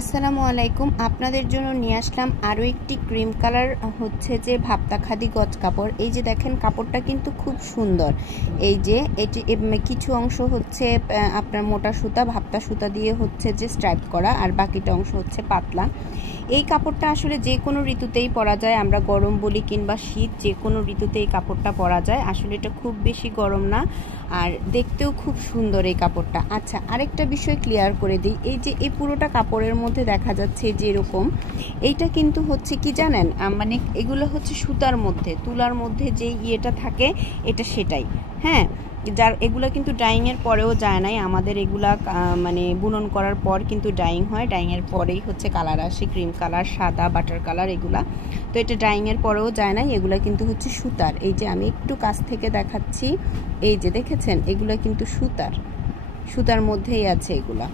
আসসালামু আলাইকুম। আপনাদের জন্য নিয়ে আসলাম আরও একটি ক্রিম কালার হচ্ছে যে ভাপ্তা খাদি গজ কাপড়। এই যে দেখেন কাপড়টা কিন্তু খুব সুন্দর। এই যে এটি কিছু অংশ হচ্ছে আপনার মোটা সুতা ভাপ্তা সুতা দিয়ে হচ্ছে যে স্ট্রাইপ করা, আর বাকিটা অংশ হচ্ছে পাতলা। এই কাপড়টা আসলে যে কোনো ঋতুতেই পরা যায়, আমরা গরম বলি কিংবা শীত, যে কোনো ঋতুতে এই কাপড়টা পরা যায়। আসলে এটা খুব বেশি গরম না, আর দেখতেও খুব সুন্দর এই কাপড়টা। আচ্ছা, আরেকটা বিষয় ক্লিয়ার করে দিই, এই যে এই পুরোটা কাপড়ের মধ্যে দেখা যাচ্ছে যে এরকম, এইটা কিন্তু হচ্ছে কি জানেন, মানে এগুলো হচ্ছে সুতার মধ্যে, তুলার মধ্যে যে ইয়েটা থাকে এটা সেটাই, হ্যাঁ। যার এগুলো কিন্তু ডাইংয়ের পরেও যায় নাই, আমাদের এগুলা মানে বুনন করার পর কিন্তু ডাইং হয়, ডাইংয়ের পরেই হচ্ছে কালার আসে, ক্রিম কালার, সাদা, বাটার কালার এগুলা। তো এটা ডাইংয়ের পরেও যায় নাই, এগুলা কিন্তু হচ্ছে সুতার। এই যে আমি একটু কাছ থেকে দেখাচ্ছি, এই যে দেখেছেন এগুলা কিন্তু সুতার মধ্যেই আছে এগুলা।